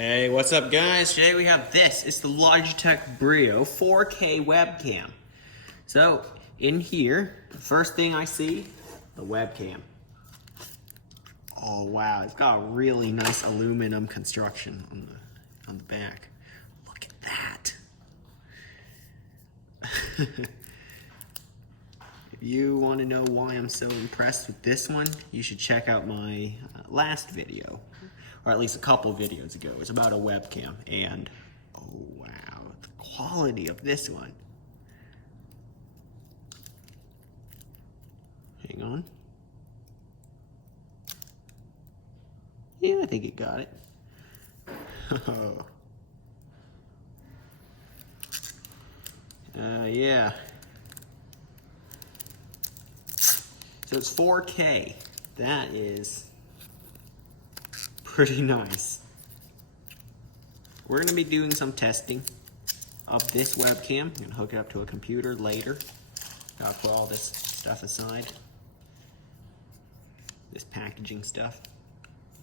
Hey, what's up guys? Today we have this. It's the Logitech Brio 4K webcam. So, in here, the first thing I see, the webcam. Oh wow, it's got a really nice aluminum construction on the back. Look at that. If you want to know why I'm so impressed with this one, you should check out my last video, or at least a couple videos ago. It's about a webcam, and oh wow, the quality of this one. Hang on. Yeah, I think it got it. Yeah. So it's 4K. That is pretty nice. We're gonna be doing some testing of this webcam. I'm gonna hook it up to a computer later. I'll put all this stuff aside. This packaging stuff.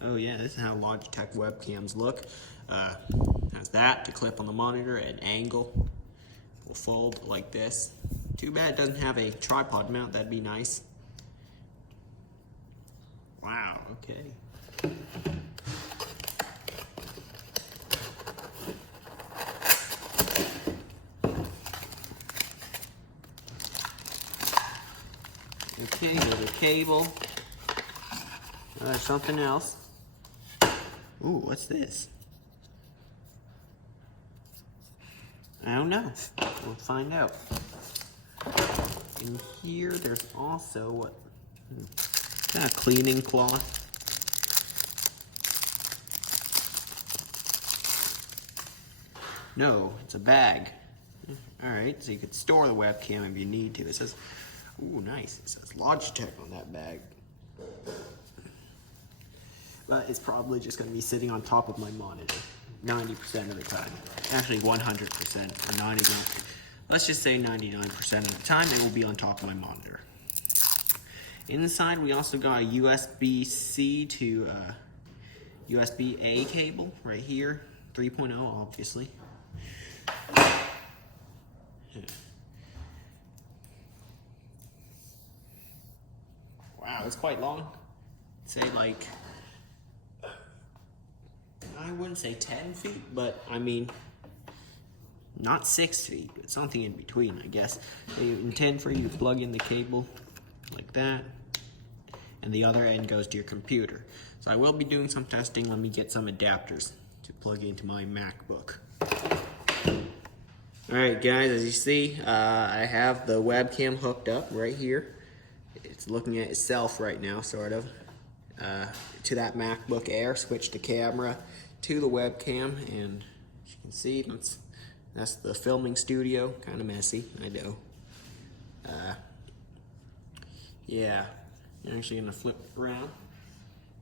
Oh yeah, this is how Logitech webcams look. Has that to clip on the monitor at an angle. Will fold like this. Too bad it doesn't have a tripod mount, that'd be nice. Wow, okay. Okay, there's a cable. There's something else. Ooh, what's this? I don't know. We'll find out. In here, there's also what? Kind of cleaning cloth. No, it's a bag. Alright, so you could store the webcam if you need to. It says, ooh, nice. It says Logitech on that bag. But it's probably just going to be sitting on top of my monitor 90% of the time. Actually, 100% or 99. Let's just say 99% of the time it will be on top of my monitor. Inside, we also got a USB-C to USB-A cable right here. 3.0, obviously. Wow, it's quite long. Say like, I wouldn't say 10 feet, but I mean, not 6 feet, but something in between, I guess. They intend for you to plug in the cable like that, and the other end goes to your computer. So I will be doing some testing. Let me get some adapters to plug into my MacBook. Alright guys, as you see, I have the webcam hooked up right here. It's looking at itself right now, sort of. To that MacBook Air, switch the camera to the webcam, and as you can see, that's the filming studio. Kind of messy, I know. Yeah, I'm actually gonna flip it around.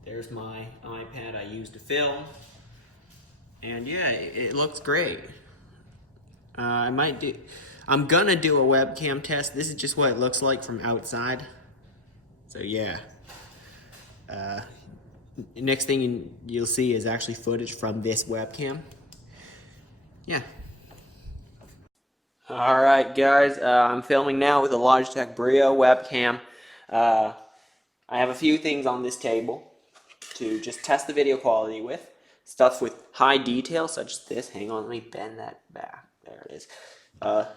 There's my iPad I use to film, and yeah, it looks great. I'm gonna do a webcam test. This is just what it looks like from outside. So yeah. Next thing you'll see is actually footage from this webcam. Yeah. Alright guys, I'm filming now with a Logitech Brio webcam. I have a few things on this table to just test the video quality with. Stuff with high detail, such as this. Hang on, let me bend that back. There it is.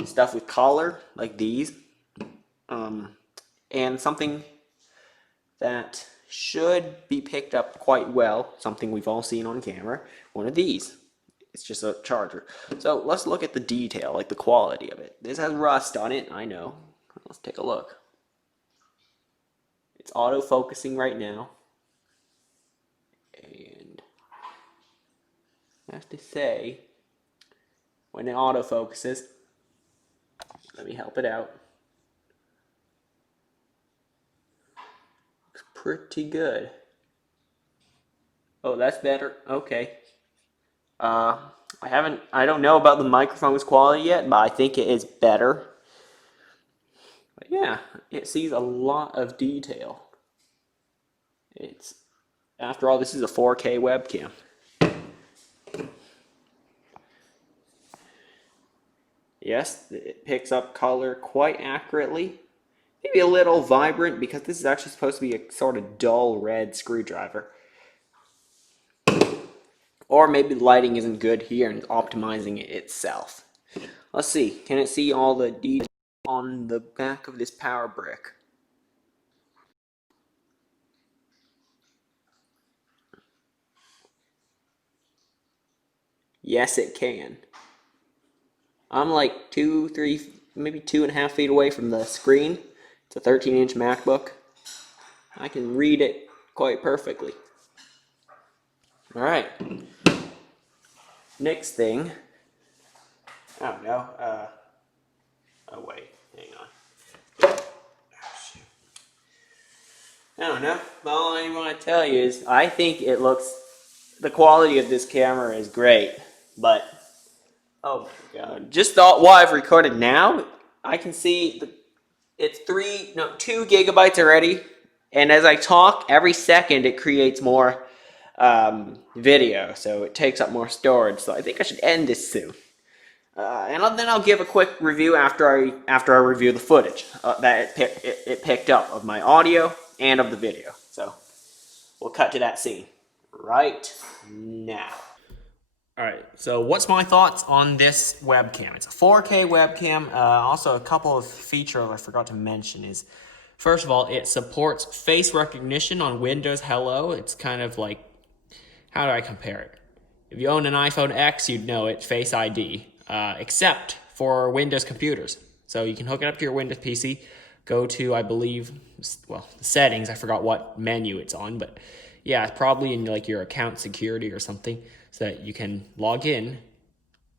Stuff with color, like these. And something that should be picked up quite well, something we've all seen on camera, one of these. It's just a charger. So let's look at the detail, like the quality of it. This has rust on it, I know. Let's take a look. It's auto-focusing right now. And I have to say, when it autofocuses, let me help it out. Looks pretty good. Oh, that's better. Okay. I don't know about the microphone's quality yet, but I think it is better. But yeah, it sees a lot of detail. After all, this is a 4K webcam. Yes, it picks up color quite accurately. Maybe a little vibrant because this is actually supposed to be a sort of dull red screwdriver. Or maybe the lighting isn't good here and it's optimizing it itself. Let's see. Can it see all the details on the back of this power brick? Yes, it can. I'm like 2, 3, maybe 2.5 feet away from the screen. It's a 13-inch MacBook. I can read it quite perfectly. Alright. Next thing. Oh no. Oh wait. Hang on. I don't know. All I want to tell you is I think it looks. The quality of this camera is great, but oh my god! Just while I've recorded now, I can see it's 2 gigabytes already, and as I talk, every second it creates more video, so it takes up more storage. So I think I should end this soon. And then I'll give a quick review after I review the footage that it picked up of my audio and of the video. So we'll cut to that scene right now. All right, so what's my thoughts on this webcam? It's a 4K webcam. Also, a couple of features I forgot to mention is, first of all, it supports face recognition on Windows Hello. It's kind of like, how do I compare it? If you own an iPhone X, you'd know it, Face ID, except for Windows computers. So you can hook it up to your Windows PC, go to, I believe, well, the settings, I forgot what menu it's on, but yeah, it's probably in like your account security or something, so that you can log in,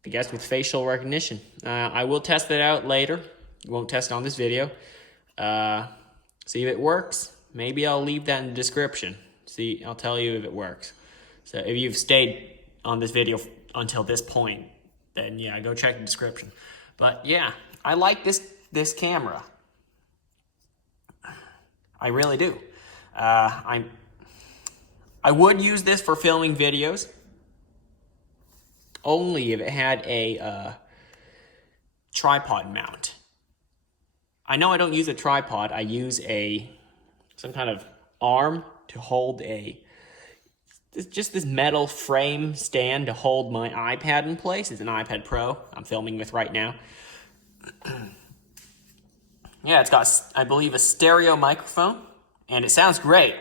I guess, with facial recognition. I will test it out later. Won't test it on this video. See if it works. Maybe I'll leave that in the description. See, I'll tell you if it works. So if you've stayed on this video until this point, then yeah, go check the description. But yeah, I like this camera. I really do. I would use this for filming videos, only if it had a tripod mount. I know I don't use a tripod. I use some kind of arm to hold just this metal frame stand to hold my iPad in place. It's an iPad Pro I'm filming with right now. Yeah, it's got, I believe, a stereo microphone, and it sounds great.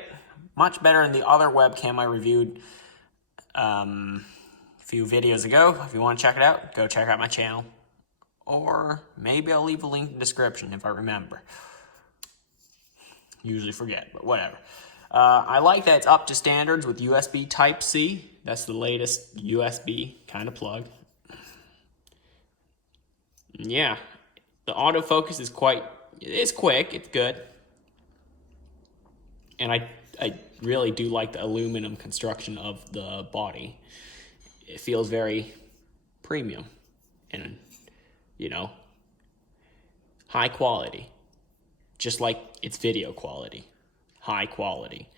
Much better than the other webcam I reviewed a few videos ago. If you want to check it out, go check out my channel. Or maybe I'll leave a link in the description if I remember. Usually forget, but whatever. I like that it's up to standards with USB Type-C. That's the latest USB kind of plug. Yeah, the autofocus is it's quick, it's good. And I really do like the aluminum construction of the body. It feels very premium and, you know, high quality. Just like its video quality. High quality.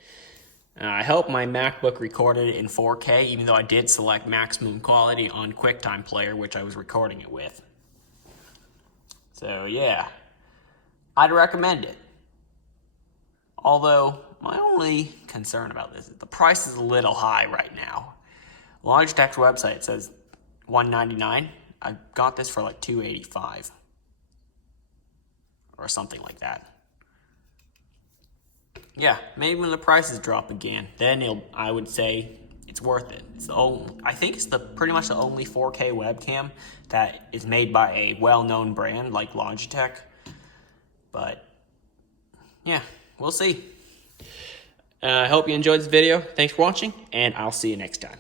I hope my MacBook recorded it in 4K, even though I did select maximum quality on QuickTime Player, which I was recording it with. So yeah, I'd recommend it. Although, my only concern about this is the price is a little high right now. Logitech's website says $199. I got this for like $285. Or something like that. Yeah, maybe when the prices drop again, then I would say it's worth it. I think it's pretty much the only 4K webcam that is made by a well-known brand like Logitech. But yeah, we'll see. I hope you enjoyed this video. Thanks for watching, and I'll see you next time.